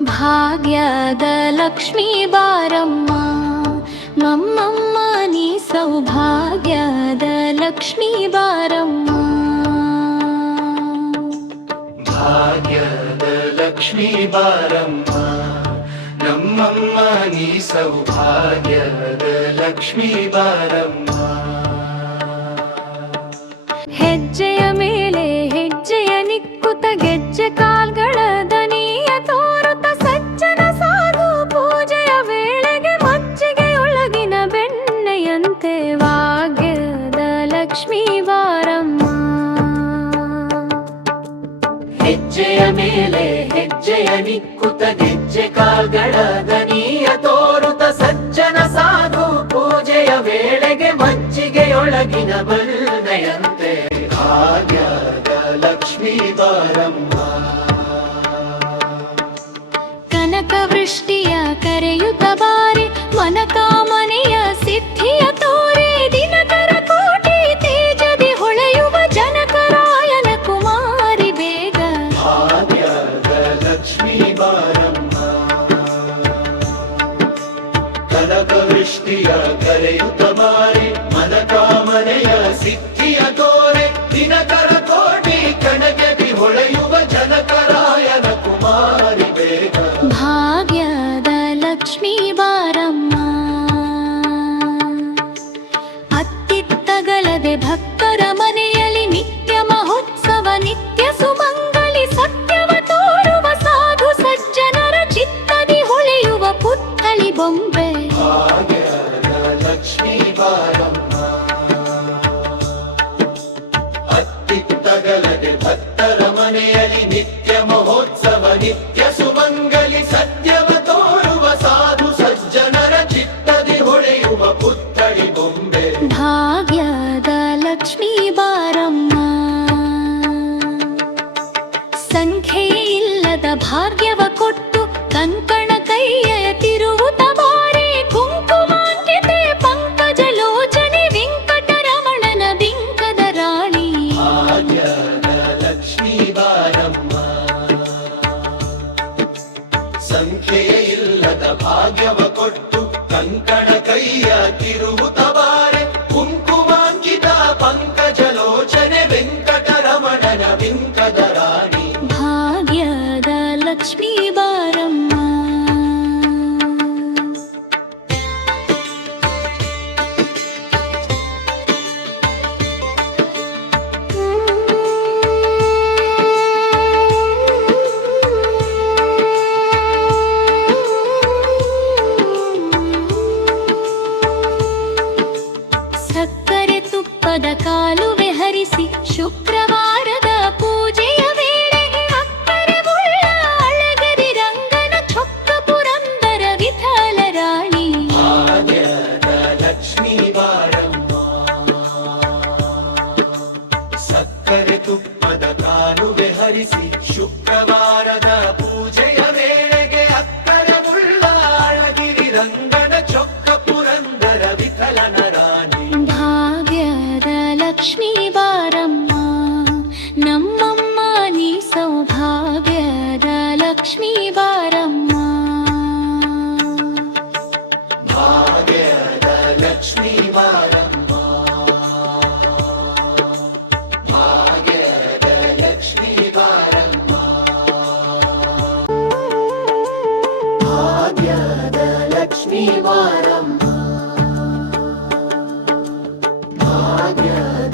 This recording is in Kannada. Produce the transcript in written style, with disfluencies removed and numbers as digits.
ಭಾಗ್ಯದ ಲಕ್ಷ್ಮೀ ಬಾರಮ್ಮ ನಮ್ಮಮ್ಮ ನೀ ಸೌಭಾಗ್ಯದ ಲಕ್ಷ್ಮೀ ಬಾರಮ್ಮ. ಭಾಗ್ಯದ ಲಕ್ಷ್ಮೀ ಬಾರಮ್ಮ ನಮ್ಮಮ್ಮ ನೀ ಸೌಭಾಗ್ಯದ ಲಕ್ಷ್ಮೀ ಬಾರಮ್ಮ. ಹೆಜ್ಜೆಯ ಮೇಲೆ ಹೆಜ್ಜೆಯ ನಿಕ್ಕುತ ಗೆಜ್ಜೆ ಕಾಲ್ಗಳ ದನಿಯ ತೋರುತ್ತ ಸಜ್ಜನ ಸಾಧು ಪೂಜೆಯ ವೇಳೆಗೆ ಮಜ್ಜಿಗೆಯೊಳಗಿನ ಬೆಣ್ಣೆಯಂತೆ ಭಾಗ್ಯದ ಲಕ್ಷ್ಮೀ ಬಾರಮ್ಮ. ಹೆಜ್ಜೆಯ ಮೇಲೆ ಹೆಜ್ಜೆಯ ನಿಕ್ಕುತ ಗೆಜ್ಜೆ ಕಾಲ್ಗಳ ದನಿಯ ತೋರುತ ಸಜ್ಜನ ಸಾಧು ಪೂಜೆಯ ವೇಳೆಗೆ ಮಜ್ಜಿಗೆಯೊಳಗಿನ ಬೆಣ್ಣೆಯಂತೆ ಭಾಗ್ಯದ ಲಕ್ಷ್ಮೀ ಬಾರಮ್ಮ. ಕನಕ ವೃಷ್ಟಿಯ ಕರೆಯುತ್ತ ಬಾರಿ ಮನಕಾಮನೆಯ ಸಿದ್ಧಿಯ ತೋರೆ ದಿನಕರ ಕೋಟಿ ತೇಜದಿ ಹೊಳೆಯುವ ಜನಕರಾಯನ ಕುಮಾರಿ ಬೇಗ ಭಾಗ್ಯದ ಲಕ್ಷ್ಮೀ ಬಾರಮ್ಮ. ಕನಕ ವೃಷ್ಟಿಯ ಕರೆಯುತ್ತ ಬಾರಿ ಮನಕಾಮನೆಯ ಸಿದ್ಧಿಯ ತೋರೆ ದಿನಕರ ಕೋಟಿ ಕನಕದಿ ಹೊಳೆಯುವ ಜನಕರಾಯನ ಕುಮಾರಿ ಬೇಗ ಭಾಗ್ಯದ ಲಕ್ಷ್ಮೀ ಬಾರಮ್ಮ. ಅತ್ತಿತ್ತಗಲದೆ ಭಕ್ತರ ಮನೆಯಲ್ಲಿ ನಿತ್ಯ ಮಹೋತ್ಸವ ನಿತ್ಯ ಸುಮಂಗಲಿ ಸತ್ಯವ ತೋರುವ ಸಾಧು ಸಜ್ಜನರ ಚಿತ್ತದಿ ಹೊಳೆಯುವ ಪುತ್ಥಳಿ ಬೊಂಬೆ ಭಾಗ್ಯದ ಲಕ್ಷ್ಮೀ ಬಾರಮ್ಮ. ಅತ್ತಿತ್ತಗಲದೆ ಭಕ್ತರ ಮನೆಯಲ್ಲಿ ನಿತ್ಯ ಮಹೋತ್ಸವ ನಿತ್ಯ ಸುಮಂಗಲಿ ಸತ್ಯವ ತೋರುವ ಸಾಧು ಸಜ್ಜನರ ಚಿತ್ತದಿ ಹೊಳೆಯುವ ಪುತ್ಥಳಿ ಬೊಂಬೆ ಭಾಗ್ಯದ ಲಕ್ಷ್ಮೀ ಬಾರಮ್ಮ. ಸಂಖ್ಯೆಯಿಲ್ಲದ ಭಾಗ್ಯವ ಕೊಟ್ಟು ಕಂಕಣ ಕೈಯ ತಿರುವುತ ಬಾರೆ ಕುಂಕುಮಾಂಕಿತೆ ಪಂಕಜಲೋಚನೆ ವೆಂಕಟರಮಣನ ಬಿಂಕದ ರಾಣಿ ಭಾಗ್ಯದ ಲಕ್ಷ್ಮೀ ಬಾರಮ್ಮ. ಸಂಖ್ಯೆಯೇ ಇಲ್ಲದ ಭಾಗ್ಯವ ಕೊಟ್ಟು ಕಂಕಣ ಕೈಯ ತಿರುವುತ ಬಾರೆ ಕುಂಕುಮಾಂಕಿತ ಪಂಕಜಲೋಚನೆ ವೆಂಕಟರಮಣನ ಬಿಂಕದ ರಾಣಿ ಭಾಗ್ಯದ ಲಕ್ಷ್ಮೀ ಬಾರಮ್ಮ. ಸಕ್ಕರೆ ತುಪ್ಪದ ಕಾಲುವೆ ಹರಿಸಿ ಶುಕ್ರವಾರದ ಪೂಜೆಯ ವೇಳೆಗೆ ಅಕ್ಕರೆ ಉಳ್ಳ ಅಳಗರಿ ರಂಗನ ಚೊಕ್ಕ ಪುರಂದರ ವಿಠಲ ರಾಣಿ ಭಾಗ್ಯದ ಲಕ್ಷ್ಮೀ ಬಾರಮ್ಮ. ಸಕ್ಕರೆ ತುಪ್ಪದ ಕಾಲುವೆ ಹರಿಸಿ ಶುಕ್ರವಾರದ ಪೂಜೆಯ ವೇಳೆಗೆ ಅಕ್ಕರೆ ಉಳ್ಳ ಅಳಗಿರಿ ರಂಗನ ಚೊಕ್ಕ ಪುರಂದರ ವಿಠಲನ ರಾಣಿ ಭಾಗ್ಯದ ಲಕ್ಷ್ಮೀ ಬಾರಮ್ಮ ನಮ್ಮಮ್ಮ ನೀ ಸೌಭಾಗ್ಯದ ಲಕ್ಷ್ಮೀ ಬಾರಮ್ಮ. ಭಾಗ್ಯದ ಲಕ್ಷ್ಮೀ ಬಾರಮ್ಮ. ಭಾಗ್ಯದ ಲಕ್ಷ್ಮೀ ಬಾರಮ್ಮ. ಭಾಗ್ಯದ ಲಕ್ಷ್ಮೀ ಬಾರಮ್ಮ. ಭಾಗ್ಯದ